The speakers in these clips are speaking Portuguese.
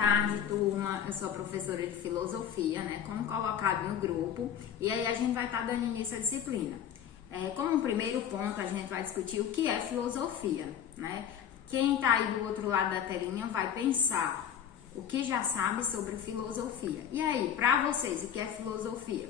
tarde, turma. Eu sou a professora de filosofia, né? Como colocado no grupo. E aí a gente vai estar dando início à disciplina. Como primeiro ponto, a gente vai discutir o que é filosofia, né? Quem está aí do outro lado da telinha vai pensar o que já sabe sobre filosofia. E aí, para vocês, o que é filosofia?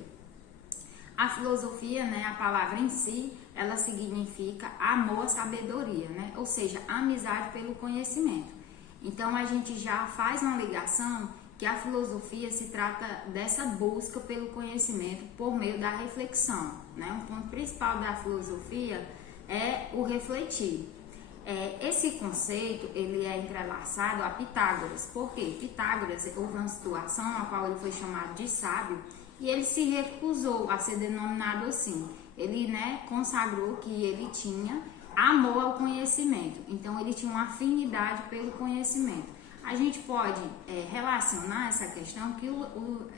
A filosofia, né, a palavra em si, ela significa amor à sabedoria, né? Ou seja, amizade pelo conhecimento. Então, a gente já faz uma ligação que a filosofia se trata dessa busca pelo conhecimento por meio da reflexão, né? Um ponto principal da filosofia é o refletir. Esse conceito, ele é entrelaçado a Pitágoras. Por quê? Pitágoras houve uma situação na qual ele foi chamado de sábio e ele se recusou a ser denominado assim. Ele, né, consagrou que ele tinha amor ao conhecimento. Então, ele tinha uma afinidade pelo conhecimento. A gente pode relacionar essa questão que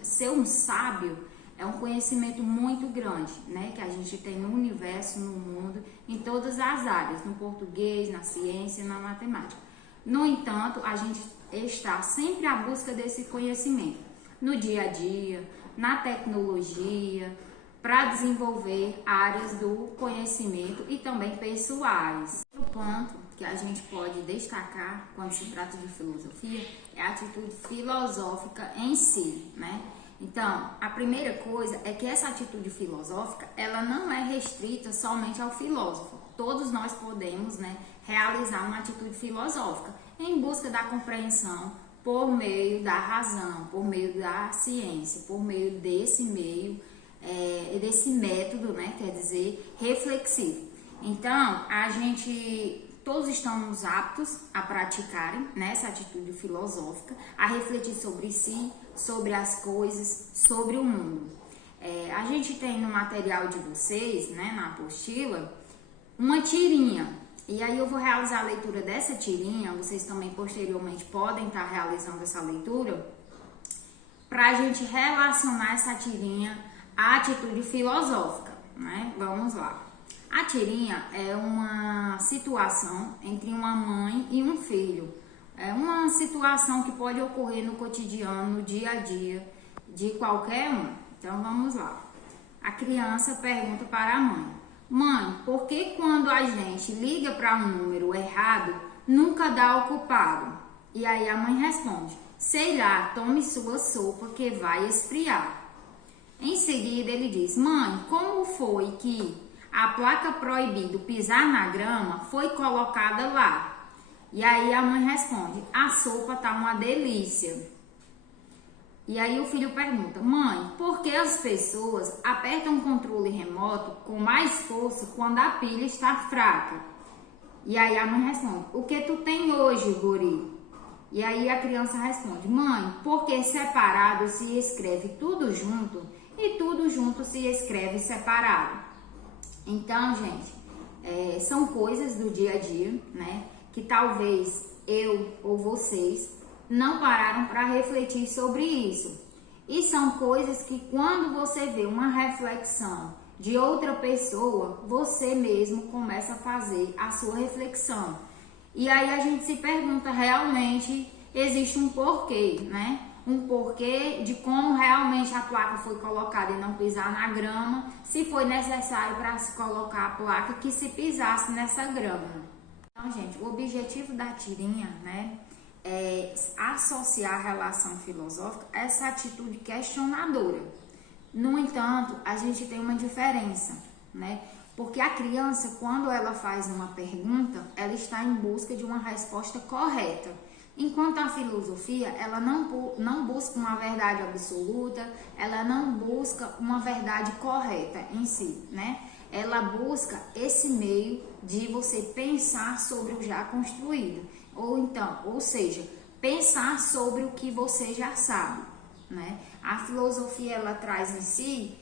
ser um sábio é um conhecimento muito grande, né? Que a gente tem no universo, no mundo, em todas as áreas, no português, na ciência, na matemática. No entanto, a gente está sempre à busca desse conhecimento no dia a dia, na tecnologia, para desenvolver áreas do conhecimento e também pessoais. O ponto que a gente pode destacar quando se trata de filosofia é a atitude filosófica em si, né? Então, a primeira coisa é que essa atitude filosófica, ela não é restrita somente ao filósofo. Todos nós podemos, né, realizar uma atitude filosófica em busca da compreensão por meio da razão, por meio da ciência, por meio desse meio, desse método, né, quer dizer, reflexivo. Então, todos estamos aptos a praticarem, né, essa atitude filosófica, a refletir sobre si, sobre as coisas, sobre o mundo. A gente tem no material de vocês, né, na apostila, uma tirinha. E aí eu vou realizar a leitura dessa tirinha, vocês também posteriormente podem estar realizando essa leitura, para a gente relacionar essa tirinha à atitude filosófica, né? Vamos lá. A tirinha é uma situação entre uma mãe e um filho. É uma situação que pode ocorrer no cotidiano, no dia a dia de qualquer um. Então vamos lá. A criança pergunta para a mãe: mãe, por que quando a gente liga para um número errado, nunca dá o culpado? E aí a mãe responde: sei lá, tome sua sopa que vai esfriar. Em seguida ele diz: mãe, como foi que a placa proibido pisar na grama foi colocada lá? E aí a mãe responde: a sopa tá uma delícia. E aí o filho pergunta: mãe, por que as pessoas apertam o controle remoto com mais força quando a pilha está fraca? E aí a mãe responde: o que tu tem hoje, guri? E aí a criança responde: mãe, porque separado se escreve tudo junto e tudo junto se escreve separado. Então, gente, são coisas do dia a dia, né? Que talvez eu ou vocês não pararam para refletir sobre isso. E são coisas que quando você vê uma reflexão de outra pessoa, você mesmo começa a fazer a sua reflexão. E aí a gente se pergunta, realmente existe um porquê, né? Um porquê de como realmente a placa foi colocada e não pisar na grama, se foi necessário para se colocar a placa que se pisasse nessa grama. Então, gente, o objetivo da tirinha, né, é associar a relação filosófica a essa atitude questionadora. No entanto, a gente tem uma diferença, né? Porque a criança, quando ela faz uma pergunta, ela está em busca de uma resposta correta. Enquanto a filosofia, ela não busca uma verdade absoluta, ela não busca uma verdade correta em si, né? Ela busca esse meio de você pensar sobre o já construído, ou seja, pensar sobre o que você já sabe, né? A filosofia, ela traz em si,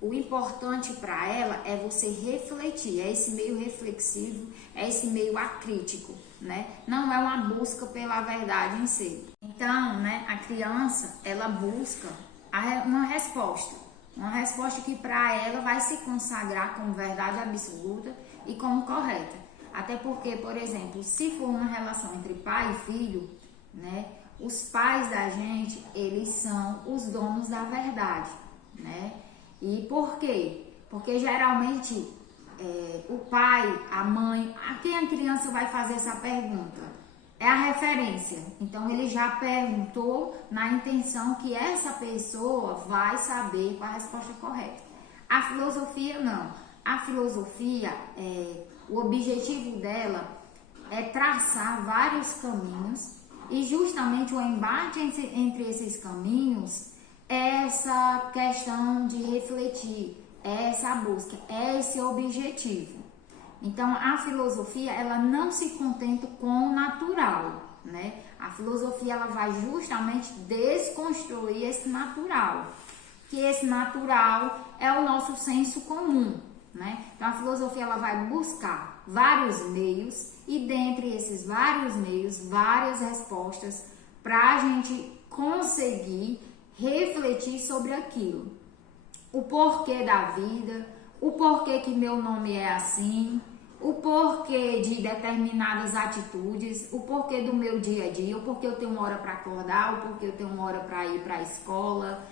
o importante para ela é você refletir, é esse meio reflexivo, é esse meio acrítico, né? Não é uma busca pela verdade em si. Então, né, a criança, ela busca uma resposta que para ela vai se consagrar como verdade absoluta e como correta. Até porque, por exemplo, se for uma relação entre pai e filho, né, os pais da gente, eles são os donos da verdade, né? E por quê? Porque geralmente o pai, a mãe, a quem a criança vai fazer essa pergunta? É a referência. Então ele já perguntou na intenção que essa pessoa vai saber qual a resposta correta. A filosofia não. A filosofia, o objetivo dela é traçar vários caminhos e justamente o embate entre esses caminhos é essa questão de refletir, é essa busca, é esse objetivo. Então, a filosofia, ela não se contenta com o natural, né? A filosofia, ela vai justamente desconstruir esse natural, que esse natural é o nosso senso comum, né? Então, a filosofia, ela vai buscar vários meios e dentre esses vários meios, várias respostas para a gente conseguir refletir sobre aquilo. O porquê da vida, o porquê que meu nome é assim, o porquê de determinadas atitudes, o porquê do meu dia a dia, o porquê eu tenho uma hora para acordar, o porquê eu tenho uma hora para ir para a escola,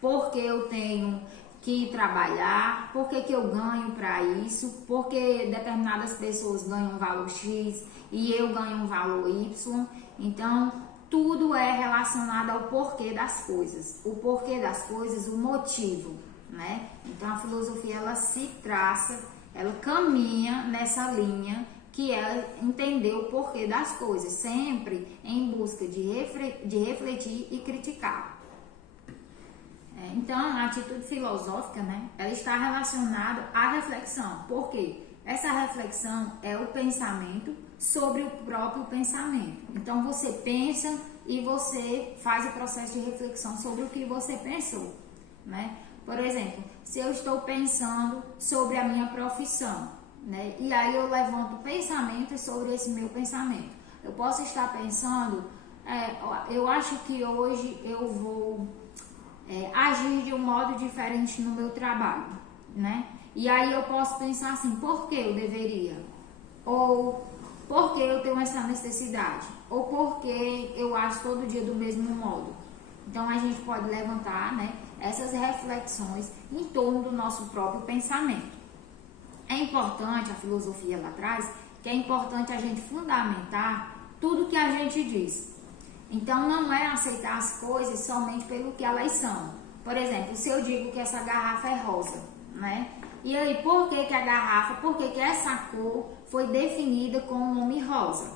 porquê eu tenho que ir trabalhar, porquê que eu ganho para isso, porque determinadas pessoas ganham um valor X e eu ganho um valor Y. Então, tudo é relacionado ao porquê das coisas. O porquê das coisas, o motivo, né? Então, a filosofia, ela se traça, ela caminha nessa linha que é entender o porquê das coisas, sempre em busca de refletir e criticar. Então, a atitude filosófica, né, ela está relacionada à reflexão. Por quê? Essa reflexão é o pensamento sobre o próprio pensamento. Então, você pensa e você faz o processo de reflexão sobre o que você pensou, né? Por exemplo, se eu estou pensando sobre a minha profissão, né, e aí eu levanto pensamentos sobre esse meu pensamento. Eu posso estar pensando, eu acho que hoje eu vou agir de um modo diferente no meu trabalho, né? E aí eu posso pensar assim, por que eu deveria? Ou por que eu tenho essa necessidade? Ou por que eu acho todo dia do mesmo modo? Então a gente pode levantar, né, essas reflexões em torno do nosso próprio pensamento. É importante, a filosofia lá atrás, que é importante a gente fundamentar tudo que a gente diz. Então não é aceitar as coisas somente pelo que elas são. Por exemplo, se eu digo que essa garrafa é rosa, né? E aí, por que a garrafa, por que essa cor foi definida com o nome rosa?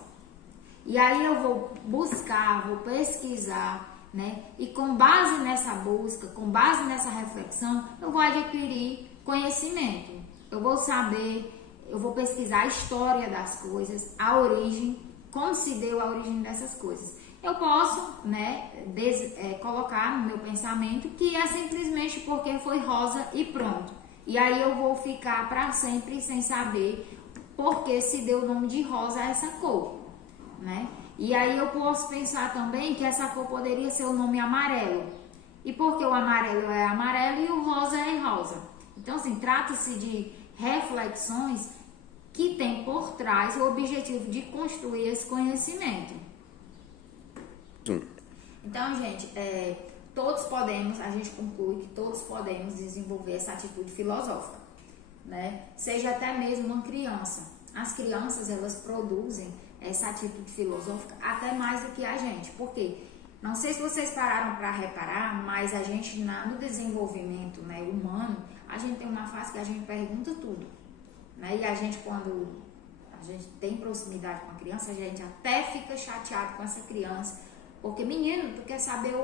E aí eu vou buscar, vou pesquisar, né? E com base nessa busca, com base nessa reflexão, eu vou adquirir conhecimento. Eu vou saber, eu vou pesquisar a história das coisas, a origem, como se deu a origem dessas coisas. Eu posso, né, colocar no meu pensamento que é simplesmente porque foi rosa e pronto. E aí eu vou ficar para sempre sem saber por que se deu o nome de rosa a essa cor, né? E aí eu posso pensar também que essa cor poderia ser o nome amarelo. E porque o amarelo é amarelo e o rosa é rosa. Então, assim, trata-se de reflexões que têm por trás o objetivo de construir esse conhecimento. Então, gente, todos podemos, a gente conclui que todos podemos desenvolver essa atitude filosófica, né? Seja até mesmo uma criança. As crianças, elas produzem essa atitude filosófica até mais do que a gente. Por quê? Não sei se vocês pararam para reparar, mas a gente, no desenvolvimento, né, humano, a gente tem uma fase que a gente pergunta tudo, né? E a gente, quando a gente tem proximidade com a criança, a gente até fica chateado com essa criança, porque, menino, tu quer saber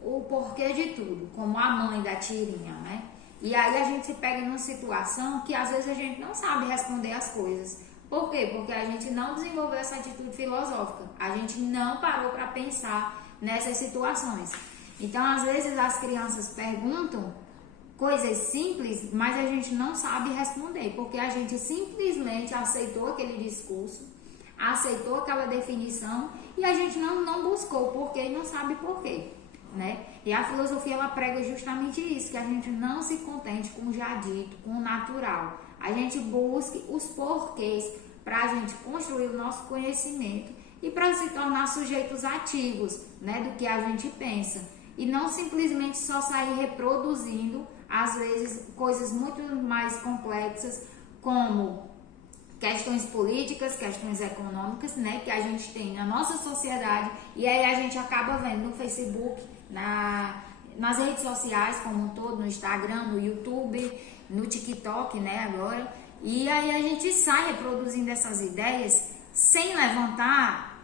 o porquê de tudo, como a mãe da tirinha, né? E aí a gente se pega numa situação que às vezes a gente não sabe responder as coisas. Por quê? Porque a gente não desenvolveu essa atitude filosófica, a gente não parou para pensar nessas situações. Então, às vezes as crianças perguntam coisas simples, mas a gente não sabe responder, porque a gente simplesmente aceitou aquele discurso, aceitou aquela definição e a gente não buscou porquê e não sabe porquê, né? E a filosofia, ela prega justamente isso, que a gente não se contente com o já dito, com o natural. A gente busque os porquês para a gente construir o nosso conhecimento e para se tornar sujeitos ativos, né, do que a gente pensa. E não simplesmente só sair reproduzindo, às vezes, coisas muito mais complexas, como questões políticas, questões econômicas, né, que a gente tem na nossa sociedade, e aí a gente acaba vendo no Facebook, nas redes sociais como um todo, no Instagram, no YouTube, no TikTok, né, agora, e aí a gente sai reproduzindo essas ideias sem levantar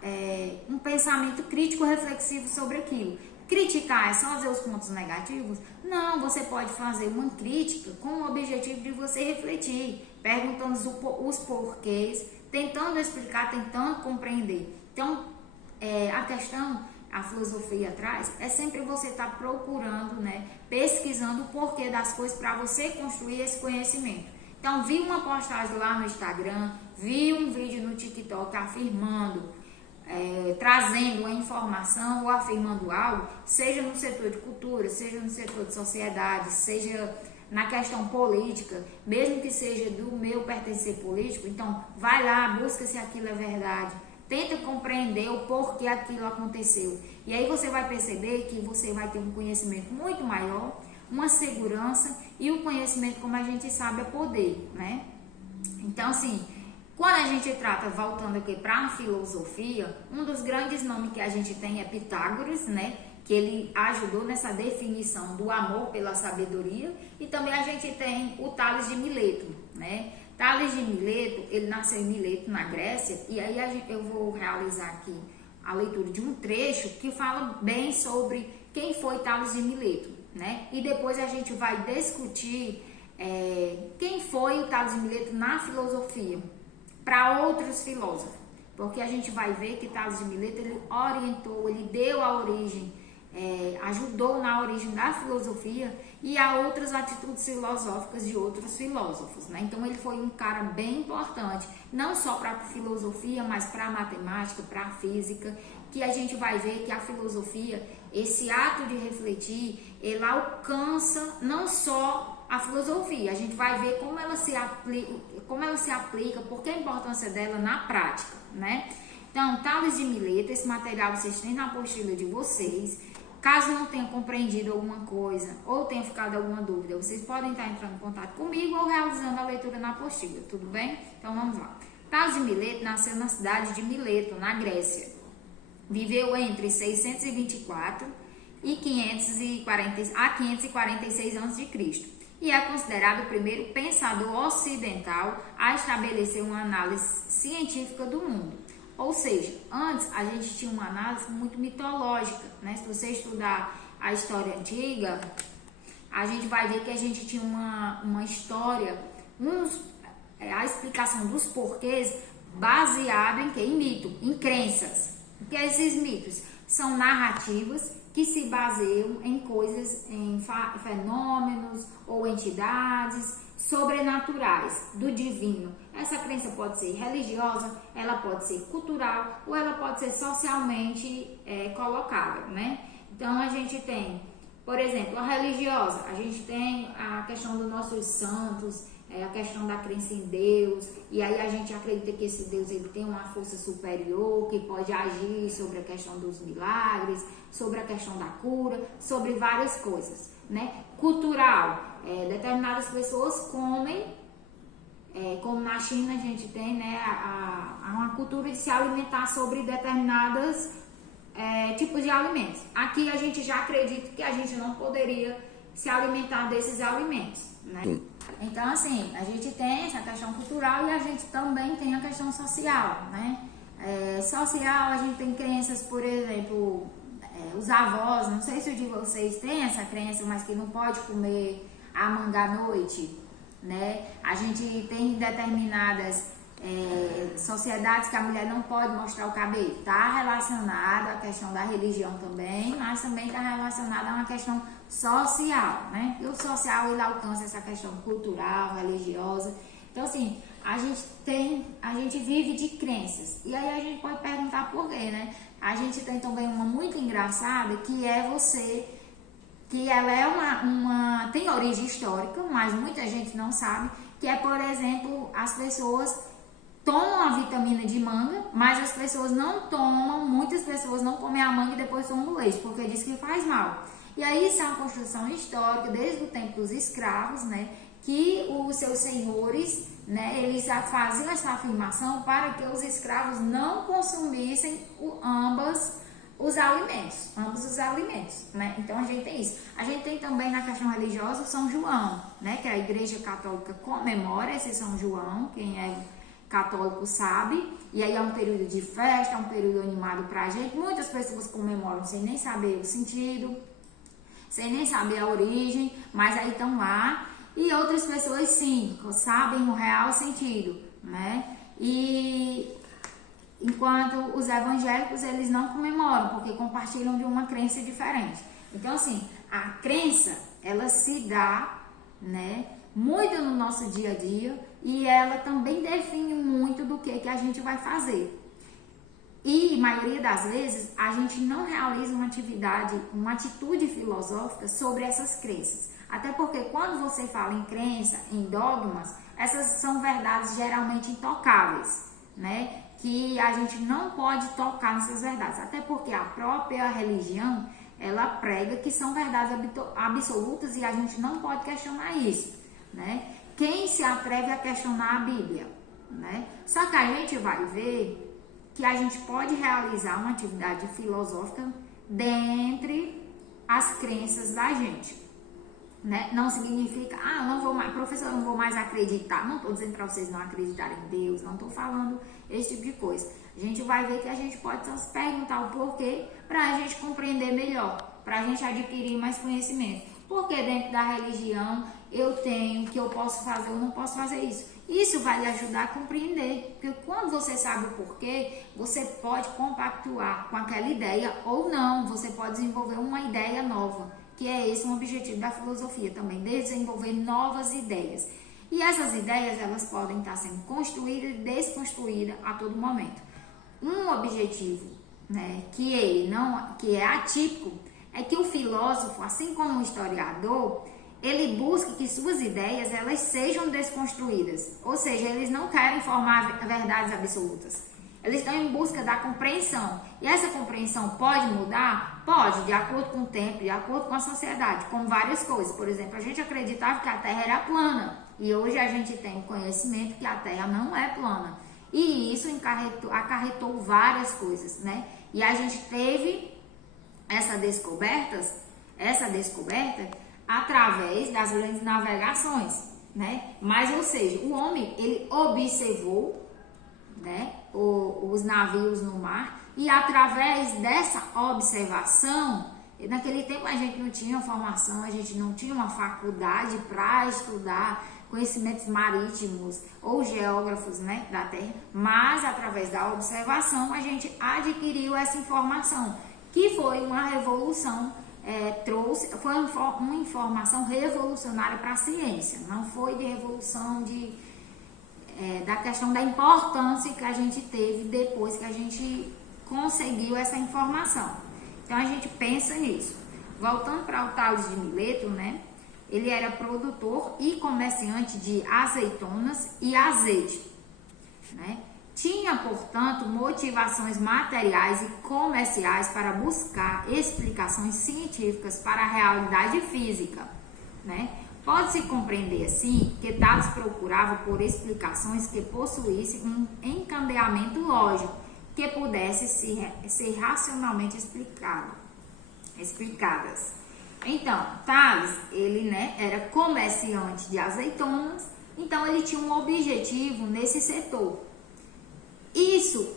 um pensamento crítico reflexivo sobre aquilo. Criticar é só ver os pontos negativos? Não, você pode fazer uma crítica com o objetivo de você refletir, perguntando os porquês, tentando explicar, tentando compreender. Então, a questão, a filosofia traz, é sempre você estar procurando, né, pesquisando o porquê das coisas para você construir esse conhecimento. Então, vi uma postagem lá no Instagram, vi um vídeo no TikTok afirmando, trazendo uma informação ou afirmando algo, seja no setor de cultura, seja no setor de sociedade, seja na questão política, mesmo que seja do meu pertencer político, então vai lá, busca se aquilo é verdade, tenta compreender o porquê aquilo aconteceu, e aí você vai perceber que você vai ter um conhecimento muito maior, uma segurança, e o conhecimento, como a gente sabe, é poder, né? Então, assim, quando a gente trata, voltando aqui para a filosofia, um dos grandes nomes que a gente tem é Pitágoras, né? Que ele ajudou nessa definição do amor pela sabedoria, e também a gente tem o Tales de Mileto, né? Tales de Mileto, ele nasceu em Mileto, na Grécia, e aí eu vou realizar aqui a leitura de um trecho que fala bem sobre quem foi Tales de Mileto, né? E depois a gente vai discutir quem foi o Tales de Mileto na filosofia, para outros filósofos, porque a gente vai ver que Tales de Mileto, ele orientou, ele deu a origem, ajudou na origem da filosofia e a outras atitudes filosóficas de outros filósofos, né? Então ele foi um cara bem importante, não só para a filosofia, mas para a matemática, para a física, que a gente vai ver que a filosofia, esse ato de refletir, ele alcança não só a filosofia, a gente vai ver como ela se aplica, porque a importância dela na prática, né? Então, Tales de Mileto, esse material vocês têm na apostila de vocês. Caso não tenha compreendido alguma coisa ou tenha ficado alguma dúvida, vocês podem estar entrando em contato comigo ou realizando a leitura na apostila, tudo bem? Então vamos lá. Tales de Mileto nasceu na cidade de Mileto, na Grécia. Viveu entre 624 e 546 a.C. e é considerado o primeiro pensador ocidental a estabelecer uma análise científica do mundo. Ou seja, antes a gente tinha uma análise muito mitológica, né? Se você estudar a história antiga, a gente vai ver que a gente tinha uma história, a explicação dos porquês baseado em quê? Em mito, em crenças. O que é esses mitos? São narrativas que se baseiam em coisas, em fenômenos ou entidades sobrenaturais, do divino. Essa crença pode ser religiosa, ela pode ser cultural ou ela pode ser socialmente colocada, né? Então a gente tem, por exemplo, a religiosa, a gente tem a questão dos nossos santos, a questão da crença em Deus, e aí a gente acredita que esse Deus ele tem uma força superior, que pode agir sobre a questão dos milagres, sobre a questão da cura, sobre várias coisas, né? Cultural, determinadas pessoas comem, como na China a gente tem, né, uma cultura de se alimentar sobre determinados tipos de alimentos. Aqui a gente já acredita que a gente não poderia se alimentar desses alimentos, né? Então, assim, a gente tem essa questão cultural e a gente também tem a questão social, né? Social, a gente tem crenças, por exemplo, os avós, não sei se o de vocês tem essa crença, mas que não pode comer a manga à noite, né? A gente tem determinadas sociedades que a mulher não pode mostrar o cabelo. Está relacionado à questão da religião também, mas também está relacionado a uma questão social, né? E o social, ele alcança essa questão cultural, religiosa. Então, assim, a gente vive de crenças. E aí a gente pode perguntar por quê, né? A gente tem também uma muito engraçada, que é que ela é tem origem histórica, mas muita gente não sabe, que é, por exemplo, as pessoas tomam a vitamina de manga, mas as pessoas não tomam, muitas pessoas não comem a manga e depois tomam o leite, porque diz que faz mal. E aí isso é uma construção histórica, desde o tempo dos escravos, né, que os seus senhores, né, eles faziam essa afirmação para que os escravos não consumissem ambos os alimentos, né? Então a gente tem isso. A gente tem também na questão religiosa o São João, né, que a Igreja Católica comemora esse São João, quem é católico sabe, e aí é um período de festa, é um período animado pra gente. Muitas pessoas comemoram sem nem saber o sentido, sem nem saber a origem, mas aí estão lá. E outras pessoas sim, sabem o real sentido, né? E enquanto os evangélicos, eles não comemoram, porque compartilham de uma crença diferente. Então, assim, a crença, ela se dá, né, muito no nosso dia a dia, e ela também define muito do que a gente vai fazer. E, maioria das vezes, a gente não realiza uma atitude filosófica sobre essas crenças. Até porque quando você fala em crença, em dogmas, essas são verdades geralmente intocáveis, né? Que a gente não pode tocar nessas verdades. Até porque a própria religião, ela prega que são verdades absolutas e a gente não pode questionar isso, né? Quem se atreve a questionar a Bíblia, né? Só que a gente vai ver que a gente pode realizar uma atividade filosófica dentre as crenças da gente, né? Não significa, não vou mais, professor, não vou mais acreditar. Não estou dizendo para vocês não acreditarem em Deus, não estou falando esse tipo de coisa. A gente vai ver que a gente pode só se perguntar o porquê para a gente compreender melhor, para a gente adquirir mais conhecimento. Porque dentro da religião eu tenho que eu posso fazer ou não posso fazer isso. Isso vai lhe ajudar a compreender, porque quando você sabe o porquê, você pode compactuar com aquela ideia ou não, você pode desenvolver uma ideia nova, que é esse um objetivo da filosofia também, desenvolver novas ideias. E essas ideias, elas podem estar sendo construídas e desconstruídas a todo momento. Um objetivo, né, que é atípico, é que o filósofo, assim como o historiador, ele busca que suas ideias elas sejam desconstruídas, ou seja, eles não querem formar verdades absolutas. Eles estão em busca da compreensão. E essa compreensão pode mudar? Pode, de acordo com o tempo, de acordo com a sociedade, com várias coisas. Por exemplo, a gente acreditava que a Terra era plana. E hoje a gente tem o conhecimento que a Terra não é plana. E isso acarretou várias coisas, né? E a gente teve essa descoberta através das grandes navegações, né? Mas, ou seja, o homem, ele observou, né, os navios no mar, e através dessa observação, naquele tempo a gente não tinha formação, a gente não tinha uma faculdade para estudar conhecimentos marítimos ou geógrafos, né, da Terra, mas através da observação a gente adquiriu essa informação, que foi uma revolução, foi uma informação revolucionária para a ciência, não foi de revolução da questão da importância que a gente teve depois que a gente conseguiu essa informação. Então a gente pensa nisso. Voltando para o Tales de Mileto, né? Ele era produtor e comerciante de azeitonas e azeite, né? Tinha, portanto, motivações materiais e comerciais para buscar explicações científicas para a realidade física, né? Pode-se compreender, assim, que Tales procurava por explicações que possuíssem um encadeamento lógico, que pudesse ser racionalmente explicadas. Então, Tales, ele, né, era comerciante de azeitonas, então ele tinha um objetivo nesse setor. Isso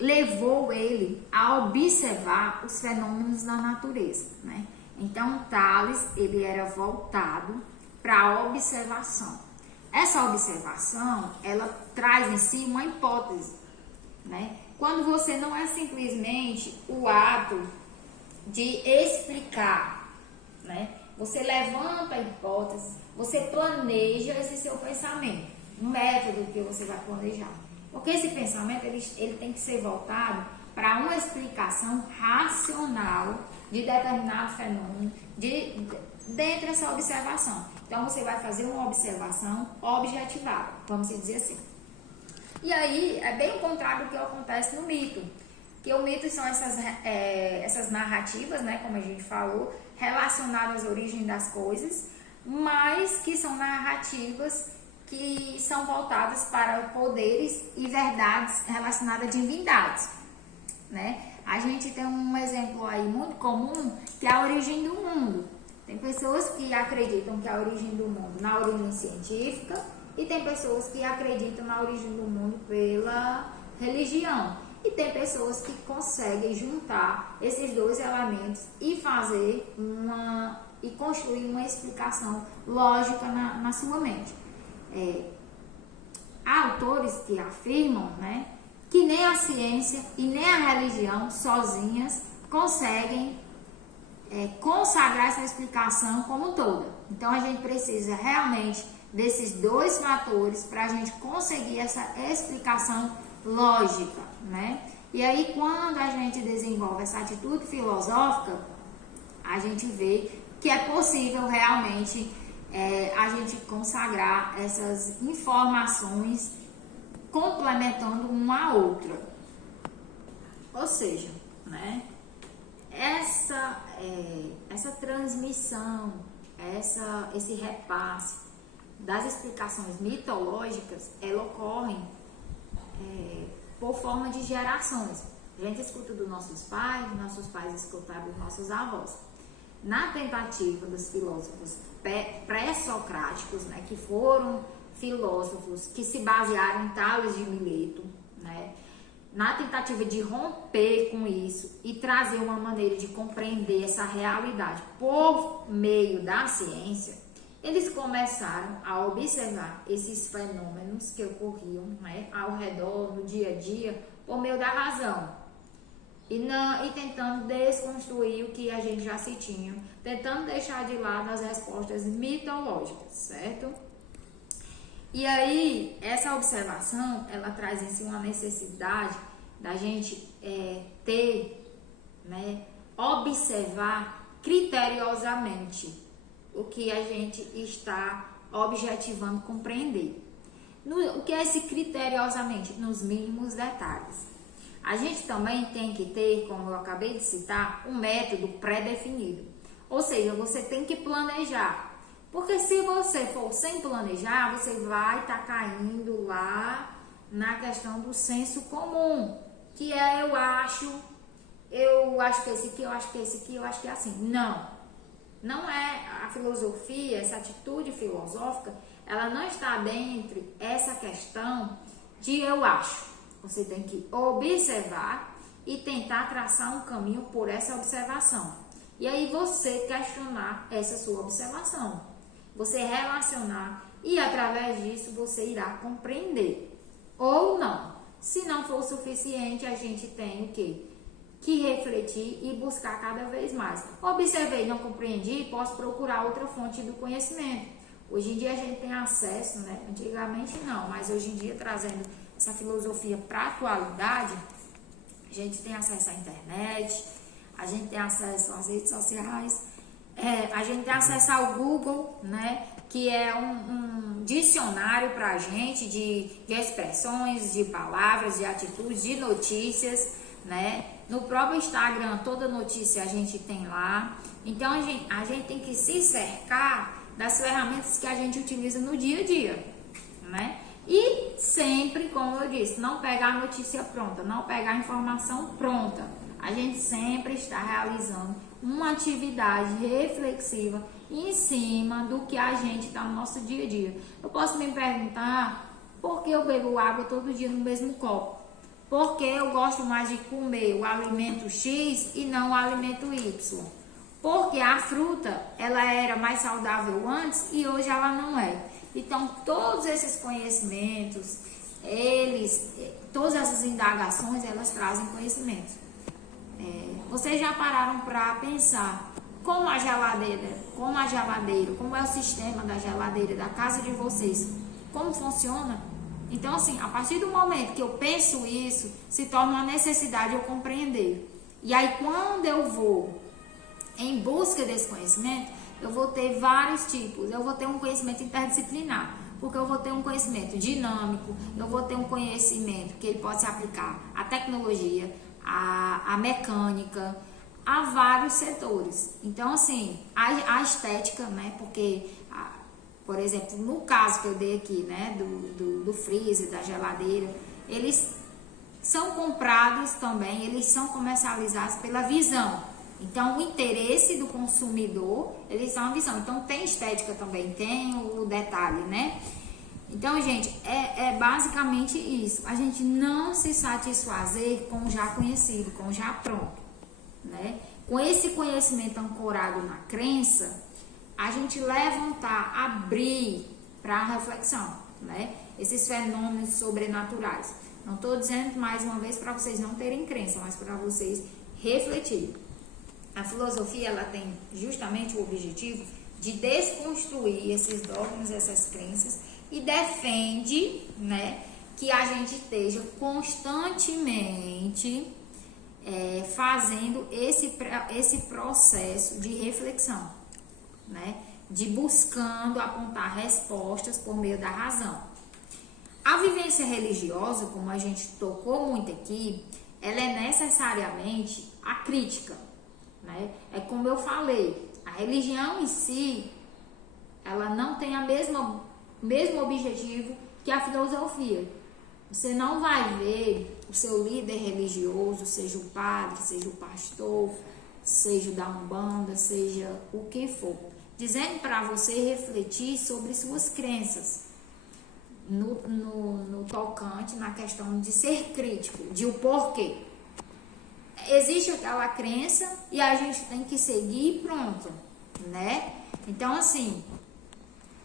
levou ele a observar os fenômenos da natureza, né? Então, Tales, ele era voltado para a observação. Essa observação, ela traz em si uma hipótese, né? Quando você não é simplesmente o ato de explicar, né? Você levanta a hipótese, você planeja esse seu pensamento, um método que você vai planejar. Porque esse pensamento, ele tem que ser voltado para uma explicação racional de determinado fenômeno, dentro dessa observação. Então, você vai fazer uma observação objetivada, vamos dizer assim. E aí é bem o contrário do que acontece no mito, que o mito são essas narrativas, né, como a gente falou, relacionadas à origem das coisas, mas que são narrativas que são voltadas para poderes e verdades relacionadas a divindades, né? A gente tem um exemplo aí muito comum, que é a origem do mundo. Tem pessoas que acreditam que a origem do mundo na origem científica e tem pessoas que acreditam na origem do mundo pela religião. E tem pessoas que conseguem juntar esses dois elementos e fazer e construir uma explicação lógica na sua mente. Há autores que afirmam, né, que nem a ciência e nem a religião sozinhas conseguem consagrar essa explicação como toda. Então a gente precisa realmente desses dois fatores para a gente conseguir essa explicação lógica, né? E aí quando a gente desenvolve essa atitude filosófica, a gente vê que é possível realmente a gente consagrar essas informações complementando uma a outra. Ou seja, né, essa transmissão, esse repasse das explicações mitológicas, elas ocorrem por forma de gerações. A gente escuta dos nossos pais escutaram dos nossos avós. Na tentativa dos filósofos pré-socráticos, né, que foram filósofos que se basearam em Tales de Mileto, né, na tentativa de romper com isso e trazer uma maneira de compreender essa realidade por meio da ciência, eles começaram a observar esses fenômenos que ocorriam, né, ao redor, no dia a dia, por meio da razão. E tentando desconstruir o que a gente já se tinha, tentando deixar de lado as respostas mitológicas, certo? E aí, essa observação, ela traz em si uma necessidade da gente observar criteriosamente o que a gente está objetivando compreender. O que é esse criteriosamente? Nos mínimos detalhes. A gente também tem que ter, como eu acabei de citar, um método pré-definido. Ou seja, você tem que planejar. Porque se você for sem planejar, você vai estar caindo lá na questão do senso comum. Que é eu acho que esse aqui, eu acho que esse aqui, eu acho que é assim. Não é a filosofia, essa atitude filosófica, ela não está dentro dessa questão de eu acho. Você tem que observar e tentar traçar um caminho por essa observação. E aí você questionar essa sua observação. Você relacionar e através disso você irá compreender. Ou não. Se não for o suficiente, a gente tem o quê? Que refletir e buscar cada vez mais. Observei, não compreendi, posso procurar outra fonte do conhecimento. Hoje em dia a gente tem acesso, né? Antigamente não, mas hoje em dia trazendo essa filosofia para a atualidade, a gente tem acesso à internet, a gente tem acesso às redes sociais, a gente tem acesso ao Google, né, que é um dicionário para a gente de expressões, de palavras, de atitudes, de notícias, né? No próprio Instagram, toda notícia a gente tem lá. Então a gente tem que se cercar das ferramentas que a gente utiliza no dia a dia, né? E sempre, como eu disse, não pegar a notícia pronta, não pegar a informação pronta. A gente sempre está realizando uma atividade reflexiva em cima do que a gente está no nosso dia a dia. Eu posso me perguntar por que eu bebo água todo dia no mesmo copo. Por que eu gosto mais de comer o alimento X e não o alimento Y. Porque a fruta, ela era mais saudável antes e hoje ela não é. Então, todos esses conhecimentos, todas essas indagações, elas trazem conhecimentos. Vocês já pararam para pensar como a geladeira, como é o sistema da geladeira da casa de vocês, como funciona? Então, assim, a partir do momento que eu penso isso, se torna uma necessidade eu compreender. E aí, quando eu vou em busca desse conhecimento, eu vou ter vários tipos, eu vou ter um conhecimento interdisciplinar. porque eu vou ter um conhecimento dinâmico, eu vou ter um conhecimento que ele pode se aplicar à tecnologia, à mecânica, a vários setores. Então, assim, a estética, né, porque, por exemplo, no caso que eu dei aqui, né, do freezer, da geladeira, eles são comprados também, eles são comercializados pela visão. Então, o interesse do consumidor, eles são a visão. Então, tem estética também, tem o detalhe, né? Então, gente, é basicamente isso. A gente não se satisfazer com o já conhecido, com o já pronto, né? Com esse conhecimento ancorado na crença, a gente levantar, abrir para a reflexão, né? Esses fenômenos sobrenaturais. Não estou dizendo mais uma vez para vocês não terem crença, mas para vocês refletirem. A filosofia, ela tem justamente o objetivo de desconstruir esses dogmas, essas crenças, e defende, né, que a gente esteja constantemente fazendo esse processo de reflexão, né, de buscando apontar respostas por meio da razão. A vivência religiosa, como a gente tocou muito aqui, ela é necessariamente a crítica, né? É como eu falei, a religião em si, ela não tem mesmo objetivo que a filosofia. Você não vai ver o seu líder religioso, seja o padre, seja o pastor, seja o da Umbanda, seja o que for, dizendo para você refletir sobre suas crenças, no tocante, na questão de ser crítico, de o porquê. Existe aquela crença e a gente tem que seguir e pronto, né? Então, assim,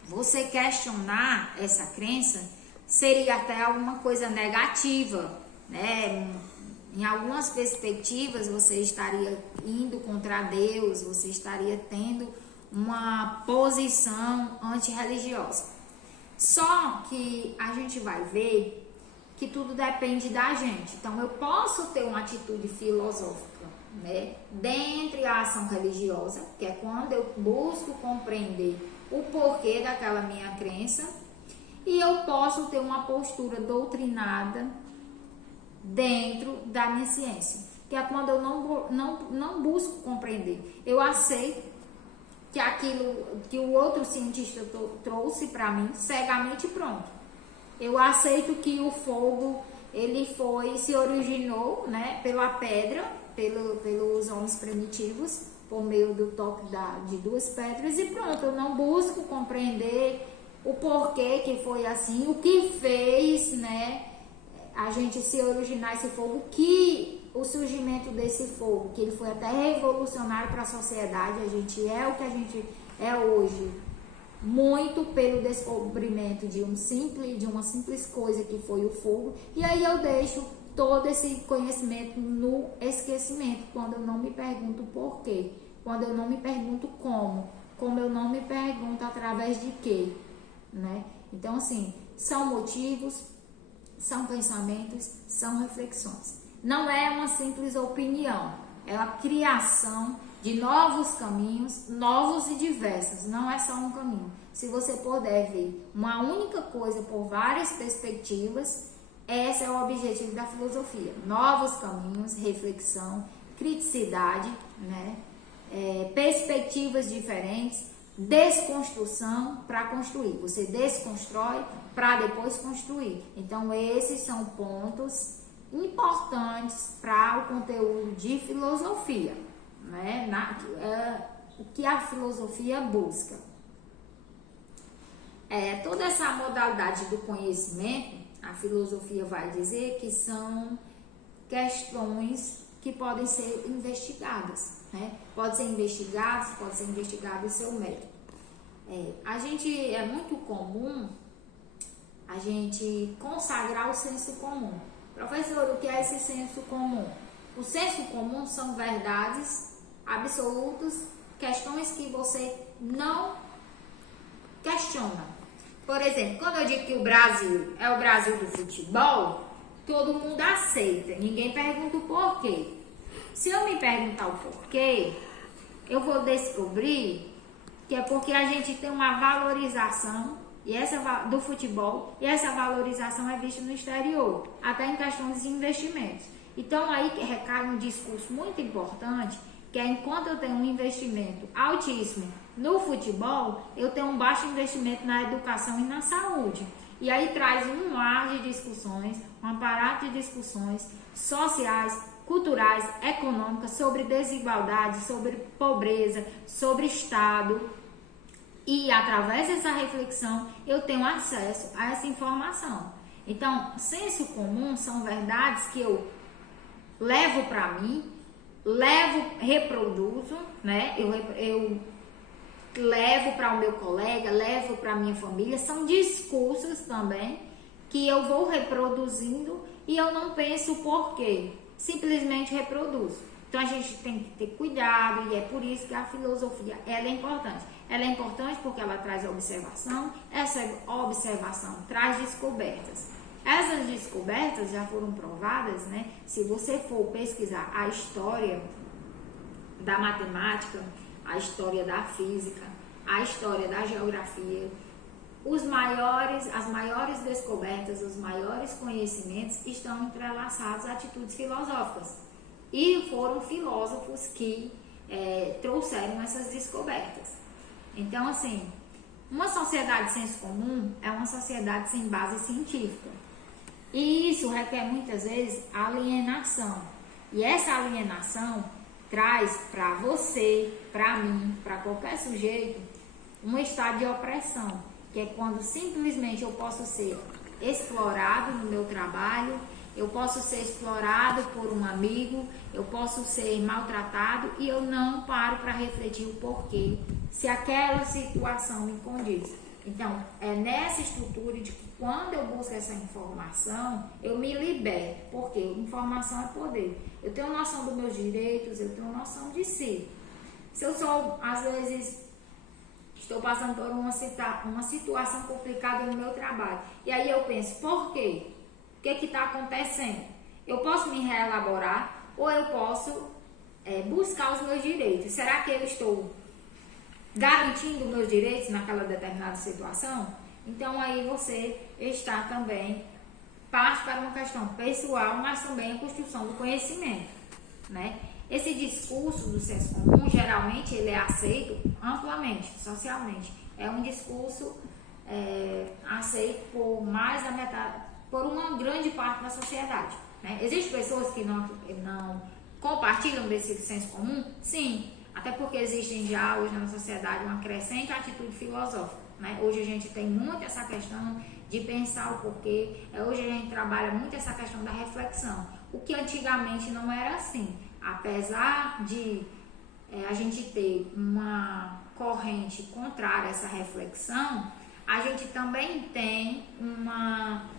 você questionar essa crença seria até alguma coisa negativa, né? Em algumas perspectivas, você estaria indo contra Deus, você estaria tendo uma posição antirreligiosa. Só que a gente vai ver que tudo depende da gente. Então, eu posso ter uma atitude filosófica, né, dentre a ação religiosa, que é quando eu busco compreender o porquê daquela minha crença, e eu posso ter uma postura doutrinada dentro da minha ciência, que é quando eu não busco compreender. Eu aceito que aquilo que o outro cientista trouxe para mim cegamente, pronto. Eu aceito que o fogo, ele se originou, né, pela pedra, pelos homens primitivos, por meio do toque de duas pedras, e pronto. Eu não busco compreender o porquê que foi assim, o que fez, né, a gente se originar esse fogo, que o surgimento desse fogo, que ele foi até revolucionário para a sociedade. A gente é o que a gente é hoje, muito pelo descobrimento de uma simples coisa que foi o fogo. E aí eu deixo todo esse conhecimento no esquecimento, quando eu não me pergunto por quê, quando eu não me pergunto como eu não me pergunto através de quê, né? Então, assim, são motivos, são pensamentos, são reflexões. Não é uma simples opinião, é a criação de novos caminhos, novos e diversos, não é só um caminho. Se você puder ver uma única coisa por várias perspectivas, esse é o objetivo da filosofia. Novos caminhos, reflexão, criticidade, né? Perspectivas diferentes, desconstrução para construir. Você desconstrói para depois construir. Então, esses são pontos importantes para o conteúdo de filosofia, né? O que a filosofia busca. Toda essa modalidade do conhecimento, a filosofia vai dizer que são questões que podem ser investigadas, né? Pode ser investigado o seu método. É muito comum a gente consagrar o senso comum. Professor, o que é esse senso comum? O senso comum são verdades absolutas, questões que você não questiona. Por exemplo, quando eu digo que o Brasil é o Brasil do futebol, todo mundo aceita, ninguém pergunta o porquê. Se eu me perguntar o porquê, eu vou descobrir que é porque a gente tem uma valorização do futebol, e essa valorização é vista no exterior, até em questões de investimentos. Então aí recai um discurso muito importante, que é enquanto eu tenho um investimento altíssimo no futebol, eu tenho um baixo investimento na educação e na saúde. E aí traz um mar de discussões, um aparato de discussões sociais, culturais, econômicas, sobre desigualdade, sobre pobreza, sobre Estado. E através dessa reflexão eu tenho acesso a essa informação. Então, senso comum são verdades que eu levo para mim, reproduzo, né? Eu levo para o meu colega, levo para a minha família. São discursos também que eu vou reproduzindo e eu não penso o porquê, simplesmente reproduzo. Então a gente tem que ter cuidado, e é por isso que a filosofia ela é importante. Ela é importante porque ela traz observação, essa observação traz descobertas. Essas descobertas já foram provadas, né? Se você for pesquisar a história da matemática, a história da física, a história da geografia, as maiores descobertas, os maiores conhecimentos estão entrelaçados a atitudes filosóficas. E foram filósofos que trouxeram essas descobertas. Então, assim, uma sociedade de senso comum é uma sociedade sem base científica. E isso requer muitas vezes alienação. E essa alienação traz para você, para mim, para qualquer sujeito, um estado de opressão, que é quando simplesmente eu posso ser explorado no meu trabalho, eu posso ser explorado por um amigo, eu posso ser maltratado e eu não paro para refletir o porquê, se aquela situação me condiz. Então, é nessa estrutura de que quando eu busco essa informação, eu me liberto, porque informação é poder. Eu tenho noção dos meus direitos, eu tenho noção de si. Se eu sou, às vezes, estou passando por uma situação complicada no meu trabalho, e aí eu penso, por quê? O que está acontecendo? Eu posso me reelaborar ou eu posso buscar os meus direitos. Será que eu estou garantindo meus direitos naquela determinada situação? Então aí você está também, parte para uma questão pessoal, mas também a construção do conhecimento, né? Esse discurso do senso comum, geralmente ele é aceito amplamente, socialmente. É um discurso aceito por mais da metade, por uma grande parte da sociedade, né? Existem pessoas que não compartilham desse senso comum? Sim, até porque existem já hoje na sociedade uma crescente atitude filosófica, né? Hoje a gente tem muito essa questão de pensar o porquê, hoje a gente trabalha muito essa questão da reflexão, o que antigamente não era assim. Apesar de a gente ter uma corrente contrária a essa reflexão, a gente também tem uma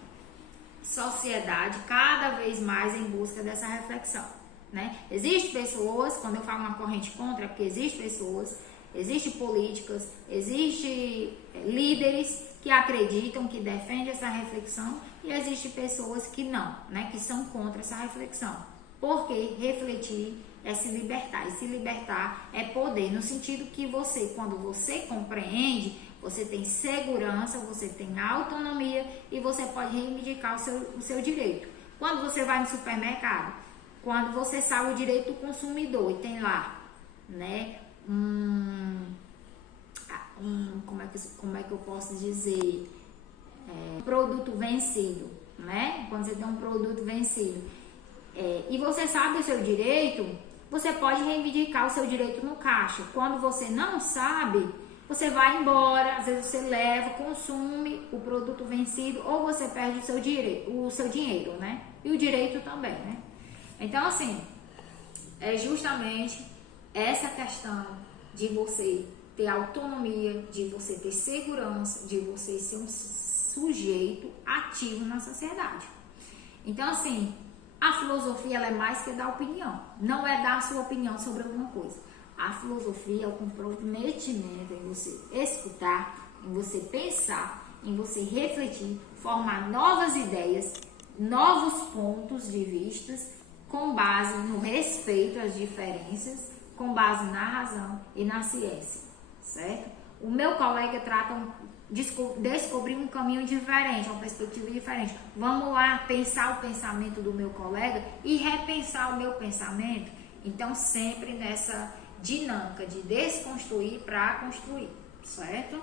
sociedade cada vez mais em busca dessa reflexão, né? Existem pessoas, quando eu falo uma corrente contra, é porque existem pessoas, existem políticas, existem líderes que acreditam, que defendem essa reflexão, e existem pessoas que não, né? Que são contra essa reflexão. Porque refletir é se libertar, e se libertar é poder, no sentido que você, quando você compreende, você tem segurança, você tem autonomia e você pode reivindicar o seu direito. Quando você vai no supermercado, quando você sabe o direito do consumidor e tem lá, né, como é que eu posso dizer, produto vencido, né? Quando você tem um produto vencido e você sabe o seu direito, você pode reivindicar o seu direito no caixa. Quando você não sabe, você vai embora, às vezes você leva, consome o produto vencido, ou você perde o seu dinheiro, né? E o direito também, né? Então, assim, é justamente essa questão de você ter autonomia, de você ter segurança, de você ser um sujeito ativo na sociedade. Então, assim, a filosofia ela é mais que dar opinião, não é dar a sua opinião sobre alguma coisa. A filosofia é o comprometimento em você escutar, em você pensar, em você refletir, formar novas ideias, novos pontos de vista, com base no respeito às diferenças, com base na razão e na ciência, certo? o meu colega descobrir um caminho diferente, uma perspectiva diferente. Vamos lá pensar o pensamento do meu colega e repensar o meu pensamento. Então, sempre nessa dinâmica de desconstruir para construir, certo?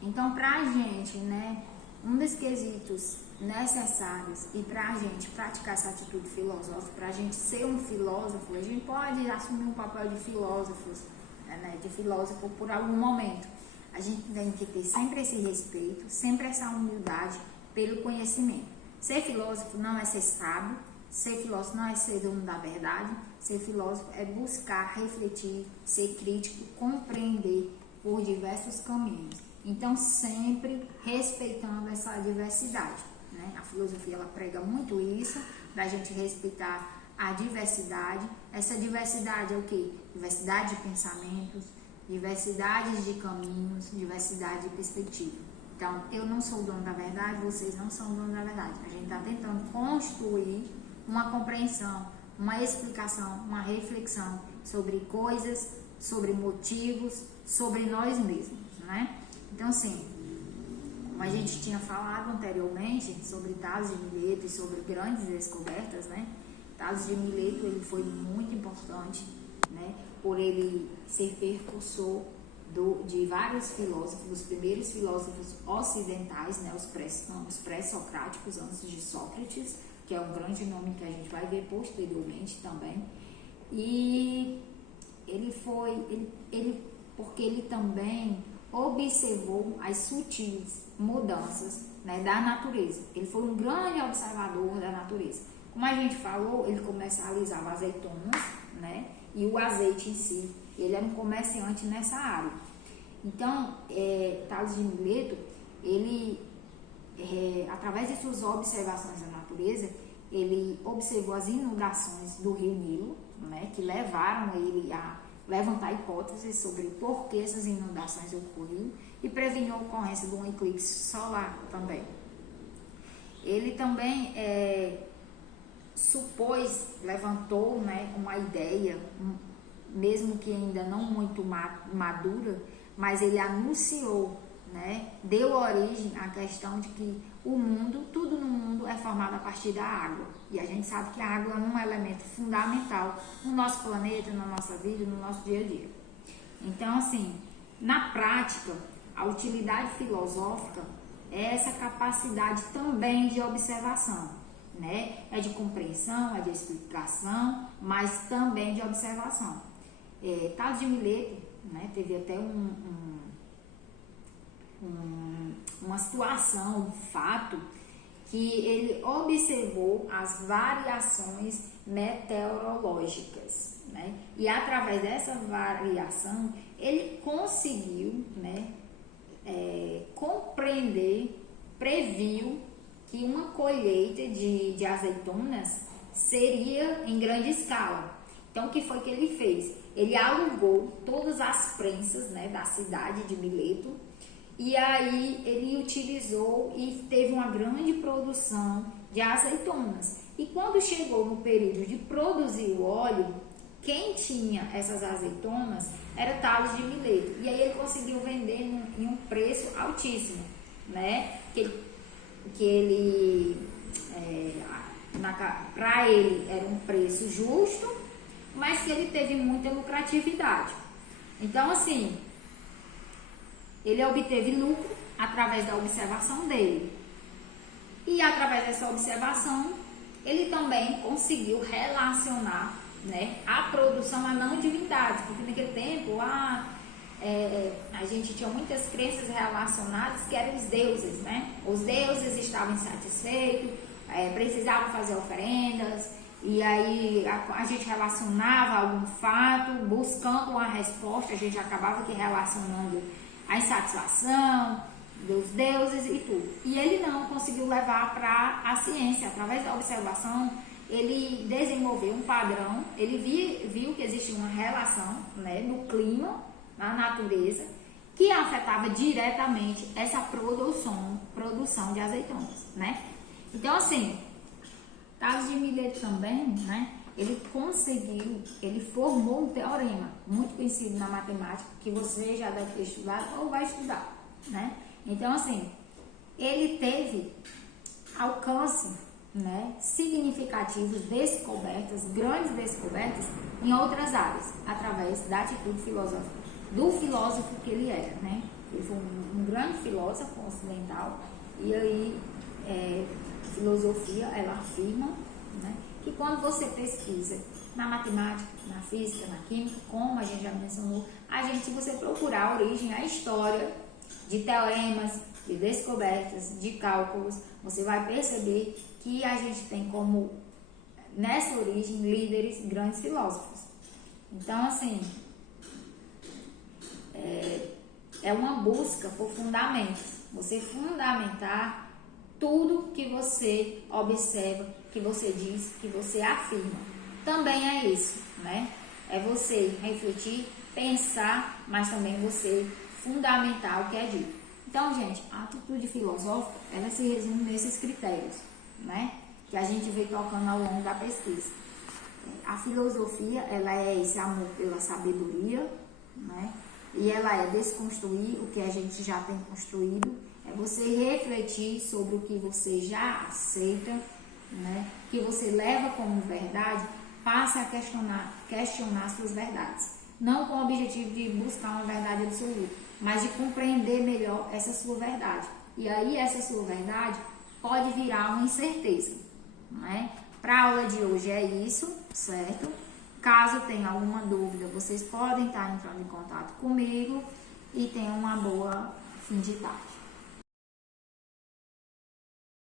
Então, para a gente, né, um dos quesitos necessários e para a gente praticar essa atitude filosófica, para a gente ser um filósofo, a gente pode assumir um papel de filósofos, né, de filósofo por algum momento. A gente tem que ter sempre esse respeito, sempre essa humildade pelo conhecimento. Ser filósofo não é ser sábio, ser filósofo não é ser dono da verdade, ser filósofo é buscar, refletir, ser crítico, compreender por diversos caminhos. Então, sempre respeitando essa diversidade, né? A filosofia, ela prega muito isso, da gente respeitar a diversidade. Essa diversidade é o quê? Diversidade de pensamentos, diversidade de caminhos, diversidade de perspectiva. Então, eu não sou o dono da verdade, vocês não são o dono da verdade. A gente está tentando construir uma compreensão, uma explicação, uma reflexão sobre coisas, sobre motivos, sobre nós mesmos, né? Então, assim, como a gente tinha falado anteriormente sobre Tales de Mileto e sobre grandes descobertas, né? Tales de Mileto, ele foi muito importante, né? Por ele ser precursor de vários filósofos, dos primeiros filósofos ocidentais, né? Os pré-socráticos, antes de Sócrates, que é um grande nome que a gente vai ver posteriormente também. E porque ele também observou as sutis mudanças, né, da natureza. Ele foi um grande observador da natureza. Como a gente falou, ele comercializava azeitonas, né, e o azeite em si. Ele era um comerciante nessa área. Então, Tales de Mileto, ele, através de suas observações da natureza, ele observou as inundações do rio Nilo, né, que levaram ele a levantar hipóteses sobre por que essas inundações ocorriam e preveniu a ocorrência de um eclipse solar também. Ele também levantou, né, uma ideia, mesmo que ainda não muito madura, mas ele anunciou, né, deu origem à questão de que tudo no mundo é formado a partir da água. E a gente sabe que a água é um elemento fundamental no nosso planeta, na nossa vida, no nosso dia a dia. Então, assim, na prática, a utilidade filosófica é essa capacidade também de observação, né? É de compreensão, é de explicação, mas também de observação. Tales de Mileto, né, teve até uma situação, um fato, que ele observou as variações meteorológicas, né? E através dessa variação, ele conseguiu, né, compreender, previu que uma colheita de azeitonas seria em grande escala. Então, o que foi que ele fez? Ele alugou todas as prensas, né, da cidade de Mileto, e aí ele utilizou e teve uma grande produção de azeitonas. E quando chegou no período de produzir o óleo, quem tinha essas azeitonas era Tales de Mileto. E aí ele conseguiu vender em um preço altíssimo, né? Para ele era um preço justo, mas que ele teve muita lucratividade. Então, assim, ele obteve lucro através da observação dele. E através dessa observação, ele também conseguiu relacionar, né, a produção a não divindades, porque naquele tempo a gente tinha muitas crenças relacionadas que eram os deuses, né? Os deuses estavam insatisfeitos, precisavam fazer oferendas, e aí a gente relacionava algum fato, buscando uma resposta, a gente acabava que relacionando a insatisfação dos deuses e tudo. E ele não conseguiu levar para a ciência. Através da observação, ele desenvolveu um padrão, ele viu que existia uma relação, né, no clima, na natureza, que afetava diretamente essa produção de azeitonas, né? Então, assim, Tales de Mileto também, né, ele conseguiu, ele formou um teorema muito conhecido na matemática, que você já deve ter estudado ou vai estudar, né? Então, assim, ele teve alcance, né, significativos, descobertas, grandes descobertas em outras áreas, através da atitude filosófica, do filósofo que ele era, né? Ele foi um grande filósofo ocidental, e aí a filosofia, ela afirma, né, que quando você pesquisa na matemática, na física, na química, como a gente já mencionou, se você procurar a origem, a história de teoremas, de descobertas, de cálculos, você vai perceber que a gente tem como, nessa origem, líderes, grandes filósofos. Então, assim, é uma busca por fundamentos. Você fundamentar tudo que você observa, que você diz, que você afirma. Também é isso, né? É você refletir, pensar, mas também você fundamentar o que é dito. Então, gente, a atitude filosófica, ela se resume nesses critérios, né, que a gente vem tocando ao longo da pesquisa. A filosofia, ela é esse amor pela sabedoria, né, e ela é desconstruir o que a gente já tem construído, é você refletir sobre o que você já aceita, né, que você leva como verdade, passa a questionar suas verdades. Não com o objetivo de buscar uma verdade absoluta, mas de compreender melhor essa sua verdade. E aí essa sua verdade pode virar uma incerteza, né? Para a aula de hoje é isso, certo? Caso tenha alguma dúvida, vocês podem estar entrando em contato comigo e tenham uma boa fim de tarde.